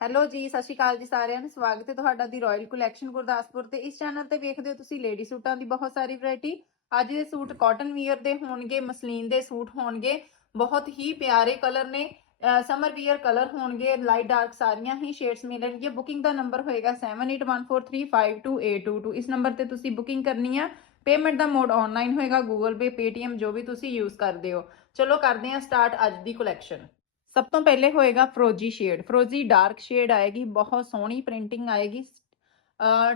Hello ਜੀ ਸਤਿ ਸ਼੍ਰੀ ਅਕਾਲ ਜੀ ਸਾਰਿਆਂ ਨੂੰ। ਸਵਾਗਤ ਹੈ ਤੁਹਾਡਾ ਦੀ ਰਾਇਲ ਕਲੈਕਸ਼ਨ ਗੁਰਦਾਸਪੁਰ ਤੇ। ਇਸ ਚੈਨਲ ਤੇ ਵੇਖਦੇ ਹੋ ਤੁਸੀਂ ਲੇਡੀ ਸੂਟਾਂ ਦੀ ਬਹੁਤ ਸਾਰੀ ਵੈਰਾਈਟੀ ਅੱਜ ਦੇ ਸੂਟ ਕਾਟਨ ਵੀਅਰ ਦੇ ਹੋਣਗੇ ਮਸਲੀਨ ਦੇ ਸੂਟ ਹੋਣਗੇ। ਬਹੁਤ ਹੀ ਪਿਆਰੇ ਕਲਰ ਨੇ। ਸਮਰ ਵੀਅਰ ਕਲਰ ਹੋਣਗੇ ਲਾਈਟ ਡਾਰਕ ਸਾਰੀਆਂ ਹੀ ਸ਼ੇਡਸ ਮਿਲਣਗੀਆਂ। ਬੁਕਿੰਗ ਦਾ ਨੰਬਰ ਹੋਏਗਾ 7814352822 ਇਸ ਨੰਬਰ ਤੇ ਤੁਸੀਂ ਬੁਕਿੰਗ ਕਰਨੀ ਆ। ਪੇਮੈਂਟ ਦਾ ਮੋਡ ਆਨਲਾਈਨ ਹੋਏਗਾ। Google Pay Paytm ਜੋ ਵੀ ਤੁਸੀਂ ਯੂਜ਼ ਕਰਦੇ ਹੋ। ਚਲੋ ਕਰਦੇ ਹਾਂ ਸਟਾਰਟ ਅੱਜ ਦੀ ਕਲੈਕਸ਼ਨ ਸਭ ਤੋਂ ਪਹਿਲੇ ਹੋਏਗਾ ਫਰੋਜੀ ਸ਼ੇਡ। ਫਰੋਜੀ ਡਾਰਕ ਸ਼ੇਡ ਆਏਗੀ, ਬਹੁਤ ਸੋਹਣੀ ਪ੍ਰਿੰਟਿੰਗ ਆਏਗੀ।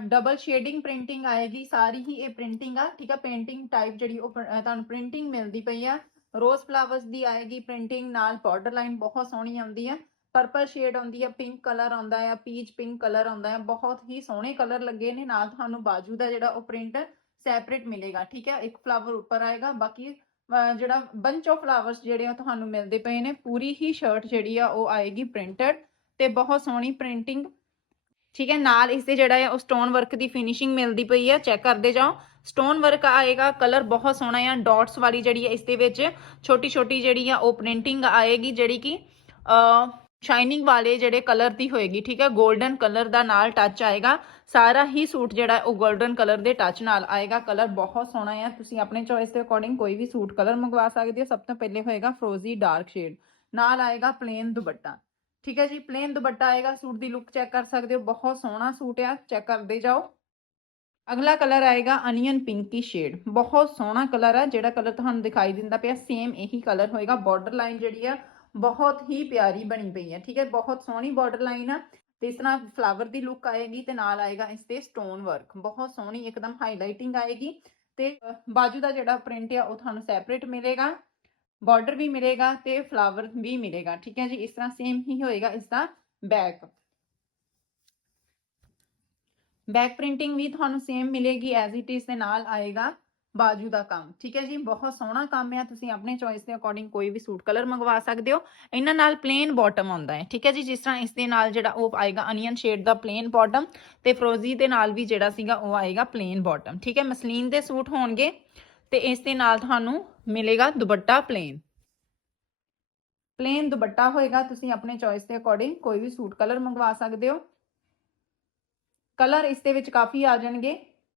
ਡਬਲ ਸ਼ੇਡਿੰਗ ਪ੍ਰਿੰਟਿੰਗ ਆਏਗੀ, ਸਾਰੀ ਹੀ ਇਹ ਪ੍ਰਿੰਟਿੰਗ ਆ, ਠੀਕ ਆ? ਪੇਂਟਿੰਗ ਟਾਈਪ ਜਿਹੜੀ ਉਹ ਤੁਹਾਨੂੰ ਪ੍ਰਿੰਟਿੰਗ ਮਿਲਦੀ ਪਈ ਆ। ਰੋਜ਼ ਫਲਾਵਰਸ ਦੀ ਆਏਗੀ ਪ੍ਰਿੰਟਿੰਗ, ਨਾਲ ਬਾਰਡਰ ਲਾਈਨ ਬਹੁਤ ਸੋਹਣੀ ਆਉਂਦੀ ਆ। ਪਰਪਲ ਸ਼ੇਡ ਆਉਂਦੀ ਆ ਪਿੰਕ ਕਲਰ ਆਉਂਦਾ ਆ ਪੀਚ ਪਿੰਕ ਕਲਰ ਆਉਂਦਾ ਆ। ਬਹੁਤ ਹੀ ਸੋਹਣੇ ਕਲਰ ਲੱਗੇ ਨੇ, ਨਾਲ ਤੁਹਾਨੂੰ ਬਾਜੂ ਦਾ ਜਿਹੜਾ ਉਹ ਪ੍ਰਿੰਟ ਸੈਪਰੇਟ ਮਿਲੇਗਾ, ਠੀਕ ਹੈ ਇੱਕ ਫਲਾਵਰ ਉੱਪਰ ਆਏਗਾ, ਬਾਕੀ ਜਿਹੜਾ ਬੰਚ ਆਫ ਫਲਾਵਰਸ ਜਿਹੜੇ ਆ ਤੁਹਾਨੂੰ ਮਿਲਦੇ ਪਏ ਨੇ, ਪੂਰੀ ਹੀ ਸ਼ਰਟ ਜਿਹੜੀ ਆ ਉਹ ਆਏਗੀ ਪ੍ਰਿੰਟਡ ਤੇ ਬਹੁਤ ਸੋਹਣੀ ਪ੍ਰਿੰਟਿੰਗ ਠੀਕ ਹੈ, ਨਾਲ ਇਸ ਦੇ ਜਿਹੜਾ ਆ ਉਹ ਸਟੋਨ ਵਰਕ ਦੀ ਫਿਨਿਸ਼ਿੰਗ ਮਿਲਦੀ ਪਈ ਆ ਚੈੱਕ ਕਰਦੇ ਜਾਓ ਸਟੋਨ ਵਰਕ ਆਏਗਾ ਕਲਰ ਬਹੁਤ ਸੋਹਣਾ ਆ ਡਾਟਸ ਵਾਲੀ ਜਿਹੜੀ ਆ ਇਸ ਦੇ ਵਿੱਚ ਛੋਟੀ ਛੋਟੀ ਜਿਹੜੀ ਆ ਉਹ ਪ੍ਰਿੰਟਿੰਗ ਆਏਗੀ ਜਿਹੜੀ ਕਿ ਸ਼ਾਈਨਿੰਗ ਵਾਲੇ ਜਿਹੜੇ ਕਲਰ ਦੀ ਹੋਏਗੀ, ਠੀਕ ਹੈ? 골ਡਨ ਕਲਰ ਦਾ ਨਾਲ ਟੱਚ ਆਏਗਾ। ਸਾਰਾ ਹੀ ਸੂਟ ਜਿਹੜਾ ਉਹ 골ਡਨ ਕਲਰ ਦੇ ਟੱਚ ਨਾਲ ਆਏਗਾ। ਕਲਰ ਬਹੁਤ ਸੋਹਣਾ ਹੈ। ਤੁਸੀਂ ਆਪਣੇ ਚੋਇਸ ਦੇ ਅਕੋਰਡਿੰਗ ਕੋਈ ਵੀ ਸੂਟ ਕਲਰ ਮੰਗਵਾ ਸਕਦੇ ਹੋ। ਸਭ ਤੋਂ ਪਹਿਲੇ ਹੋਏਗਾ ਫਰੋਜ਼ੀ ਡਾਰਕ ਸ਼ੇਡ ਨਾਲ ਆਏਗਾ ਪਲੇਨ ਦੁਪੱਟਾ। ਠੀਕ ਹੈ ਜੀ? ਪਲੇਨ ਦੁਪੱਟਾ ਆਏਗਾ। ਸੂਟ ਦੀ ਲੁੱਕ ਚੈੱਕ ਕਰ ਸਕਦੇ ਹੋ। ਬਹੁਤ ਸੋਹਣਾ ਸੂਟ ਆ। ਚੈੱਕ ਕਰਦੇ ਜਾਓ। ਅਗਲਾ ਕਲਰ ਆਏਗਾ ਅਨੀਅਨ ਪਿੰਕੀ ਸ਼ੇਡ ਬਹੁਤ ਸੋਹਣਾ ਕਲਰ ਆ। ਜਿਹੜਾ ਕਲਰ ਤੁਹਾਨੂੰ ਦਿਖਾਈ ਦਿੰਦਾ ਪਿਆ ਸੇਮ ਇਹੀ ਕਲਰ ਹੋਏਗਾ। ਬਾਰਡਰ ਲਾਈਨ ਜਿਹੜੀ ਆ ਬਹੁਤ ਹੀ ਪਿਆਰੀ ਬਣੀ ਪਈ ਹੈ, ਠੀਕ ਹੈ, ਬਹੁਤ ਸੋਹਣੀ ਬਾਰਡਰ ਲਾਈਨ ਆ, ਤੇ ਇਸ ਤਰ੍ਹਾਂ ਫਲਾਵਰ ਦੀ ਲੁੱਕ ਆਏਗੀ ਤੇ ਨਾਲ ਆਏਗਾ ਇਸ ਤੇ ਸਟੋਨ ਵਰਕ ਬਹੁਤ ਸੋਹਣੀ ਇੱਕਦਮ ਹਾਈਲਾਈਟਿੰਗ ਆਏਗੀ ਤੇ ਬਾਜੂ ਦਾ ਜਿਹੜਾ ਪ੍ਰਿੰਟ ਆ ਉਹ ਤੁਹਾਨੂੰ ਸੈਪਰੇਟ ਮਿਲੇਗਾ ਬਾਰਡਰ ਵੀ ਮਿਲੇਗਾ ਤੇ ਫਲਾਵਰ ਵੀ ਮਿਲੇਗਾ, ਠੀਕ ਹੈ ਜੀ, ਇਸ ਤਰ੍ਹਾਂ ਸੇਮ ਹੀ ਹੋਏਗਾ ਇਸ ਦਾ ਬੈਕ ਬੈਕ ਪ੍ਰਿੰਟਿੰਗ ਵੀ ਤੁਹਾਨੂੰ ਸੇਮ ਮਿਲੇਗੀ ਐਜ਼ ਇਟ ਇਜ਼ ਦੇ ਨਾਲ ਆਏਗਾ ਬਾਜੂ ਦਾ ਕੰਮ। ਠੀਕ ਹੈ ਜੀ? ਬਹੁਤ ਸੋਹਣਾ ਕੰਮ ਹੈ। ਤੁਸੀਂ ਆਪਣੇ ਚੋਇਸ ਦੇ ਅਕੋਰਡਿੰਗ ਕੋਈ ਵੀ ਸੂਟ ਕਲਰ ਮੰਗਵਾ ਸਕਦੇ ਹੋ। ਇਹਨਾਂ ਨਾਲ ਪਲੇਨ ਬਾਟਮ ਆਉਂਦਾ ਹੈ। ਠੀਕ ਹੈ ਜੀ? ਜਿਸ ਤਰ੍ਹਾਂ ਇਸ ਦੇ ਨਾਲ ਜਿਹੜਾ ਉਹ ਆਏਗਾ ਅਨੀਅਨ ਸ਼ੇਡ ਦਾ ਪਲੇਨ ਬਾਟਮ ਤੇ ਫਰੋਜ਼ੀ ਦੇ ਨਾਲ ਵੀ ਜਿਹੜਾ ਸੀਗਾ ਉਹ ਆਏਗਾ ਪਲੇਨ ਬਾਟਮ ਠੀਕ ਹੈ? ਮਸਲੀਨ ਦੇ ਸੂਟ ਹੋਣਗੇ ਤੇ ਇਸ ਦੇ ਨਾਲ ਤੁਹਾਨੂੰ ਮਿਲੇਗਾ ਦੁਪੱਟਾ ਪਲੇਨ ਪਲੇਨ ਦੁਪੱਟਾ ਹੋਏਗਾ। ਤੁਸੀਂ ਆਪਣੇ ਚੋਇਸ ਦੇ ਅਕੋਰਡਿੰਗ ਕੋਈ ਵੀ ਸੂਟ ਕਲਰ ਮੰਗਵਾ ਸਕਦੇ ਹੋ। ਕਲਰ ਇਸ ਦੇ ਵਿੱਚ ਕਾਫੀ ਆ ਜਾਣਗੇ।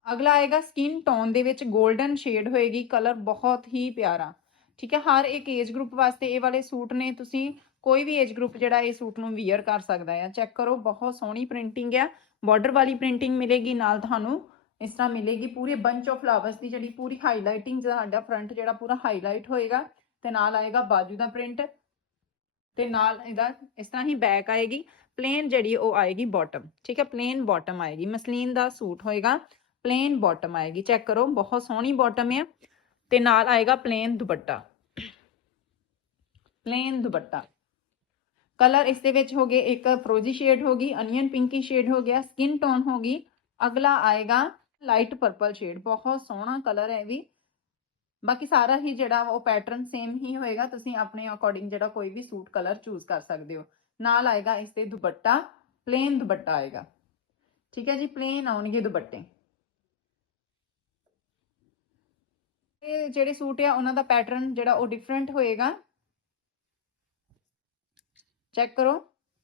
ਅਗਲਾ ਆਏਗਾ ਸਕਿਨ ਟੋਨ ਦੇ ਵਿੱਚ 골ਡਨ ਸ਼ੇਡ ਹੋਏਗੀ ਕਲਰ ਬਹੁਤ ਹੀ ਪਿਆਰਾ। ਠੀਕ ਹੈ, ਹਰ ਇੱਕ ਏਜ ਗਰੁੱਪ ਵਾਸਤੇ ਇਹ ਵਾਲੇ ਸੂਟ ਨੇ, ਤੁਸੀਂ ਕੋਈ ਵੀ ਏਜ ਗਰੁੱਪ ਜਿਹੜਾ ਇਹ ਸੂਟ ਨੂੰ ਵੀਅਰ ਕਰ ਸਕਦਾ ਹੈ ਚੈੱਕ ਕਰੋ, ਬਹੁਤ ਸੋਹਣੀ ਪ੍ਰਿੰਟਿੰਗ ਹੈ ਬਾਰਡਰ ਵਾਲੀ ਪ੍ਰਿੰਟਿੰਗ ਮਿਲੇਗੀ, ਨਾਲ ਤੁਹਾਨੂੰ ਇਸ ਤਰ੍ਹਾਂ ਮਿਲੇਗੀ ਪੂਰੇ ਬੰਚ ਆਫ ਫਲਾਵਰਸ ਦੀ ਜਿਹੜੀ ਪੂਰੀ ਹਾਈਲਾਈਟਿੰਗ ਸਾਡਾ ਫਰੰਟ ਜਿਹੜਾ ਪੂਰਾ ਹਾਈਲਾਈਟ ਹੋਏਗਾ। ਤੇ ਨਾਲ ਆਏਗਾ ਬਾਜੂ ਦਾ ਪ੍ਰਿੰਟ ਤੇ ਨਾਲ ਇਹਦਾ ਇਸ ਤਰ੍ਹਾਂ ਹੀ ਬੈਕ ਆਏਗੀ। ਪਲੇਨ ਜਿਹੜੀ ਉਹ ਆਏਗੀ ਬਾਟਮ ਠੀਕ ਹੈ ਪਲੇਨ ਬਾਟਮ ਆਏਗੀ। ਮਸਲੀਨ ਦਾ ਸੂਟ ਹੋਏਗਾ। ਪਲੇਨ ਬਾਟਮ ਆਏਗੀ ਚੈੱਕ ਕਰੋ ਬਹੁਤ ਸੋਹਣੀ ਬਾਟਮ ਹੈ ਤੇ ਨਾਲ ਆਏਗਾ ਪਲੇਨ ਦੁਪੱਟਾ ਪਲੇਨ ਦੁਪੱਟਾ ਕਲਰ ਇਸ ਦੇ ਵਿੱਚ ਹੋ ਗਏ ਇੱਕ ਫਰੋਜ਼ੀ ਸ਼ੇਡ ਹੋਗੀ ਅਨੀਅਨ ਪਿੰਕੀ ਸ਼ੇਡ ਹੋ ਗਿਆ ਸਕਿਨ ਟੋਨ ਹੋਗੀ ਅਗਲਾ ਆਏਗਾ ਲਾਈਟ ਪਰਪਲ ਸ਼ੇਡ ਬਹੁਤ ਸੋਹਣਾ ਕਲਰ ਹੈ ਇਹ ਵੀ ਬਾਕੀ ਸਾਰਾ ਹੀ ਜਿਹੜਾ ਉਹ ਪੈਟਰਨ ਸੇਮ ਹੀ ਹੋਏਗਾ ਤੁਸੀਂ ਆਪਣੇ ਅਕੋਰਡਿੰਗ ਜਿਹੜਾ ਕੋਈ ਵੀ ਸੂਟ ਕਲਰ ਚੂਜ਼ ਕਰ ਸਕਦੇ ਹੋ ਨਾਲ ਆਏਗਾ ਇਸ ਤੇ ਦੁਪੱਟਾ ਪਲੇਨ ਦੁਪੱਟਾ ਆਏਗਾ ਠੀਕ ਹੈ ਜੀ ਪਲੇਨ ਆਉਣਗੇ ਦੁਪੱਟੇ ਇਹ ਜਿਹੜੇ ਸੂਟ ਆ, ਉਹਨਾਂ ਦਾ ਪੈਟਰਨ ਜਿਹੜਾ ਉਹ ਡਿਫਰੈਂਟ ਹੋਏਗਾ। ਚੈੱਕ ਕਰੋ।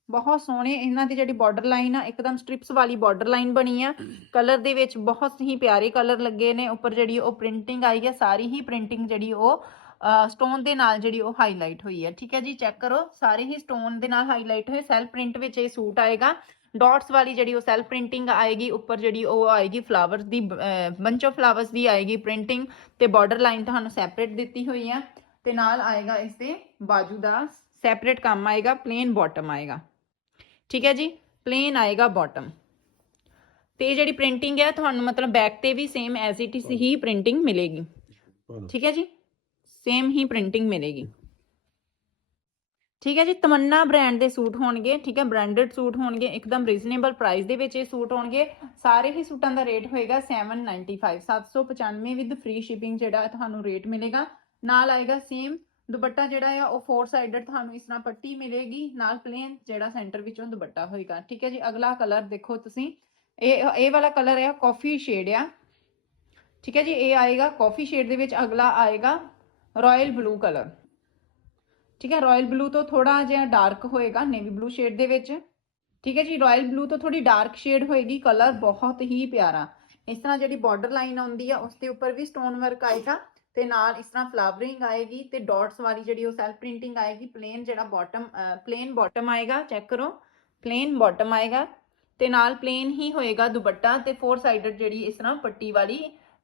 ਬਹੁਤ ਸੋਹਣੇ ਇਹਨਾਂ ਦੀ ਜਿਹੜੀ ਬਾਰਡਰ ਲਾਈਨ ਆ, ਇੱਕਦਮ ਸਟ੍ਰਿਪਸ ਵਾਲੀ ਬਾਰਡਰ ਲਾਈਨ ਬਣੀ ਆ। ਕਲਰ ਦੇ ਵਿੱਚ ਬਹੁਤ ਹੀ ਪਿਆਰੇ ਕਲਰ ਲੱਗੇ ਨੇ। ਉੱਪਰ ਜਿਹੜੀ ਉਹ ਪ੍ਰਿੰਟਿੰਗ ਆਈ ਹੈ ਸਾਰੀ ਹੀ ਪ੍ਰਿੰਟਿੰਗ ਜਿਹੜੀ ਉਹ ਸਟੋਨ ਦੇ ਨਾਲ ਜਿਹੜੀ ਉਹ ਹਾਈਲਾਈਟ ਹੋਈ ਹੈ ਠੀਕ ਹੈ ਜੀ ਚੈੱਕ ਕਰੋ। ਸਾਰੇ ਹੀ ਸਟੋਨ ਦੇ ਨਾਲ ਹਾਈਲਾਈਟ ਹੋਏ। ਸੈਲਫ ਪ੍ਰਿੰਟ ਵਿੱਚ ਇਹ ਸੂਟ ਆਏਗਾ। ਡਾਟਸ ਵਾਲੀ ਜਿਹੜੀ ਉਹ ਸੈਲਫ ਪ੍ਰਿੰਟਿੰਗ ਆਏਗੀ ਉੱਪਰ ਜਿਹੜੀ ਉਹ ਆਏਗੀ ਫਲਾਵਰਸ ਦੀ ਬੰਚ ਆਫ ਫਲਾਵਰਸ ਦੀ ਆਏਗੀ ਪ੍ਰਿੰਟਿੰਗ ਤੇ ਬਾਰਡਰ ਲਾਈਨ ਤੁਹਾਨੂੰ ਸੈਪਰੇਟ ਦਿੱਤੀ ਹੋਈ ਹੈ ਤੇ ਨਾਲ ਆਏਗਾ ਇਸ ਦੇ ਬਾਜੂ ਦਾ ਸੈਪਰੇਟ ਕੰਮ ਆਏਗਾ ਪਲੇਨ ਬਾਟਮ ਆਏਗਾ। ਠੀਕ ਹੈ ਜੀ? ਪਲੇਨ ਆਏਗਾ ਬਾਟਮ ਤੇ ਇਹ ਜਿਹੜੀ ਪ੍ਰਿੰਟਿੰਗ ਹੈ ਤੁਹਾਨੂੰ ਮਤਲਬ ਬੈਕ ਤੇ ਵੀ ਸੇਮ ਐਜ਼ ਇਟ ਇਜ਼ ਹੀ ਪ੍ਰਿੰਟਿੰਗ ਮਿਲੇਗੀ। ਠੀਕ ਹੈ ਜੀ? ਸੇਮ ਹੀ ਪ੍ਰਿੰਟਿੰਗ ਮਿਲੇਗੀ। ਠੀਕ ਹੈ ਜੀ, ਤਮੰਨਾ ਬ੍ਰਾਂਡ ਦੇ ਸੂਟ ਹੋਣਗੇ, ਠੀਕ ਹੈ ਬ੍ਰਾਂਡਡ ਸੂਟ ਹੋਣਗੇ, ਇੱਕਦਮ ਰੀਜ਼ਨੇਬਲ ਪ੍ਰਾਈਸ ਦੇ ਵਿੱਚ ਇਹ ਸੂਟ ਹੋਣਗੇ। ਸਾਰੇ ਹੀ ਸੂਟਾਂ ਦਾ ਰੇਟ ਹੋਏਗਾ 795 795 ਵਿਦ ਫ੍ਰੀ ਸ਼ਿਪਿੰਗ ਜਿਹੜਾ ਤੁਹਾਨੂੰ ਰੇਟ ਮਿਲੇਗਾ। ਨਾਲ ਆਏਗਾ ਸੇਮ ਦੁਪੱਟਾ ਜਿਹੜਾ ਆ, ਉਹ ਫੋਰ ਸਾਈਡਡ ਤੁਹਾਨੂੰ ਇਸ ਤਰ੍ਹਾਂ ਪੱਟੀ ਮਿਲੇਗੀ, ਨਾਲ ਪਲੇਨ ਜਿਹੜਾ ਸੈਂਟਰ ਵਿੱਚੋਂ ਦੁਪੱਟਾ ਹੋਏਗਾ। ਠੀਕ ਹੈ ਜੀ, ਅਗਲਾ ਕਲਰ ਦੇਖੋ ਤੁਸੀਂ। ਇਹ ਇਹ ਵਾਲਾ ਕਲਰ ਹੈ ਕਾਫੀ ਸ਼ੇਡ ਆ। ਠੀਕ ਹੈ ਜੀ, ਇਹ ਆਏਗਾ ਕਾਫੀ ਸ਼ੇਡ ਦੇ ਵਿੱਚ ਅਗਲਾ ਆਏਗਾ ਰਾਇਲ ਬਲੂ ਕਲਰ ਠੀਕ ਹੈ ਰਾਇਲ ਬਲੂ ਤੋਂ ਥੋੜਾ ਜਿਹਾ ਡਾਰਕ ਹੋਏਗਾ ਨੇਵੀ ਬਲੂ ਸ਼ੇਡ ਦੇ ਵਿੱਚ। ਠੀਕ ਹੈ ਜੀ ਰਾਇਲ ਬਲੂ ਤੋਂ ਥੋੜੀ ਡਾਰਕ ਸ਼ੇਡ ਹੋਏਗੀ ਕਲਰ ਬਹੁਤ ਹੀ ਪਿਆਰਾ। ਇਸ ਤਰ੍ਹਾਂ ਜਿਹੜੀ ਬਾਰਡਰ ਲਾਈਨ ਆਉਂਦੀ ਆ, ਉਸ ਦੇ ਉੱਪਰ ਵੀ ਸਟੋਨ ਵਰਕ ਆਏਗਾ, ਤੇ ਨਾਲ ਇਸ ਤਰ੍ਹਾਂ ਫਲਾਵਰਿੰਗ ਆਏਗੀ, ਤੇ ਡਾਟਸ ਵਾਲੀ ਜਿਹੜੀ ਉਹ ਸੈਲਫ ਪ੍ਰਿੰਟਿੰਗ ਆਏਗੀ ਪਲੇਨ ਜਿਹੜਾ ਬਾਟਮ ਪਲੇਨ ਬਾਟਮ ਆਏਗਾ ਚੈੱਕ ਕਰੋ ਪਲੇਨ ਬਾਟਮ ਆਏਗਾ, ਤੇ ਨਾਲ ਪਲੇਨ ਹੀ ਹੋਏਗਾ ਦੁਪੱਟਾ, ਤੇ ਫੋਰ ਸਾਈਡਡ ਜਿਹੜੀ ਇਸ ਤਰ੍ਹਾਂ ਪੱਟੀ ਵਾਲੀ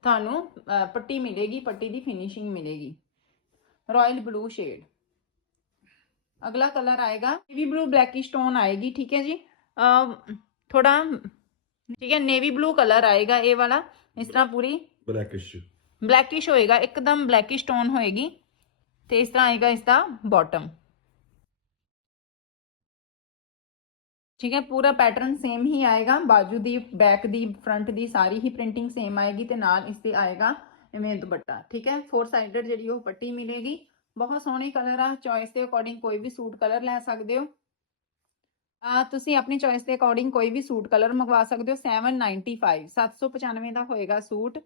ਤੁਹਾਨੂੰ ਪੱਟੀ ਮਿਲੇਗੀ, ਪੱਟੀ ਦੀ ਫਿਨਿਸ਼ਿੰਗ ਮਿਲੇਗੀ। ਰਾਇਲ ਬਲੂ ਸ਼ੇਡ ਅਗਲਾ ਕਲਰ ਆਏਗਾ ਨੇਵੀ ਬਲੂ ਬਲੈਕਿਸ਼ ਟੋਨ ਆਏਗੀ ਠੀਕ ਹੈ ਜੀ ਅਮ, ਥੋੜਾ ਠੀਕ ਹੈ ਨੇਵੀ ਬਲੂ ਕਲਰ ਆਏਗਾ ਇਹ ਵਾਲਾ ਇਸ ਤਰ੍ਹਾਂ ਪੂਰੀ ਬਲੈਕਿਸ਼ ਬਲੈਕਿਸ਼ ਹੋਏਗਾ ਇੱਕਦਮ ਬਲੈਕਿਸ਼ ਟੋਨ ਹੋਏਗੀ ਤੇ ਇਸ ਤਰ੍ਹਾਂ ਆਏਗਾ ਇਸ ਦਾ ਬਾਟਮ ਠੀਕ ਹੈ ਪੂਰਾ ਪੈਟਰਨ ਸੇਮ ਹੀ ਆਏਗਾ ਬਾਜੂ ਦੀ ਬੈਕ ਦੀ ਫਰੰਟ ਦੀ ਸਾਰੀ ਹੀ ਪ੍ਰਿੰਟਿੰਗ ਸੇਮ ਆਏਗੀ ਤੇ ਨਾਲ ਇਸ ਤੇ ਆਏਗਾ ਇਵੇਂ ਦੁਪੱਟਾ ਠੀਕ ਹੈ ਫੋਰ ਸਾਈਡਡ ਜਿਹੜੀ ਉਹ ਪੱਟੀ ਮਿਲੇਗੀ ਬਹੁਤ ਸੋਹਣੇ ਕਲਰ ਆ ਚੋਇਸ ਦੇ ਅਕੋਰਡਿੰਗ ਕੋਈ ਵੀ ਸੂਟ ਕਲਰ ਲੈ ਸਕਦੇ ਹੋ। ਆ, ਤੁਸੀਂ ਆਪਣੀ ਚੋਇਸ ਦੇ ਅਕੋਰਡਿੰਗ ਕੋਈ ਵੀ ਸੂਟ ਕਲਰ ਮੰਗਵਾ ਸਕਦੇ ਹੋ 795 795 ਦਾ ਹੋਏਗਾ ਸੂਟ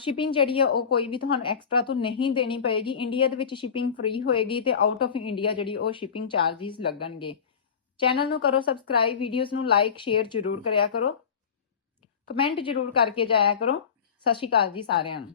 ਸ਼ਿਪਿੰਗ ਜਿਹੜੀ ਹੈ ਉਹ ਕੋਈ ਵੀ ਤੁਹਾਨੂੰ ਐਕਸਟਰਾ ਤੋਂ ਨਹੀਂ ਦੇਣੀ ਪਏਗੀ। ਇੰਡੀਆ ਦੇ ਵਿੱਚ ਸ਼ਿਪਿੰਗ ਫ੍ਰੀ ਹੋਏਗੀ ਤੇ ਆਊਟ ਆਫ ਇੰਡੀਆ ਜਿਹੜੀ ਉਹ ਸ਼ਿਪਿੰਗ ਚਾਰजेस ਲੱਗਣਗੇ। ਚੈਨਲ ਨੂੰ ਕਰੋ ਸਬਸਕ੍ਰਾਈਬ ਵੀਡੀਓਜ਼ ਨੂੰ ਲਾਈਕ ਸ਼ੇਅਰ ਜ਼ਰੂਰ ਕਰਿਆ ਕਰੋ। ਕਮੈਂਟ ਜ਼ਰੂਰ ਕਰਕੇ ਜਾਇਆ ਕਰੋ। ਸਤਿ ਸ਼੍ਰੀ ਅਕਾਲ ਜੀ ਸਾਰਿਆਂ ਨੂੰ।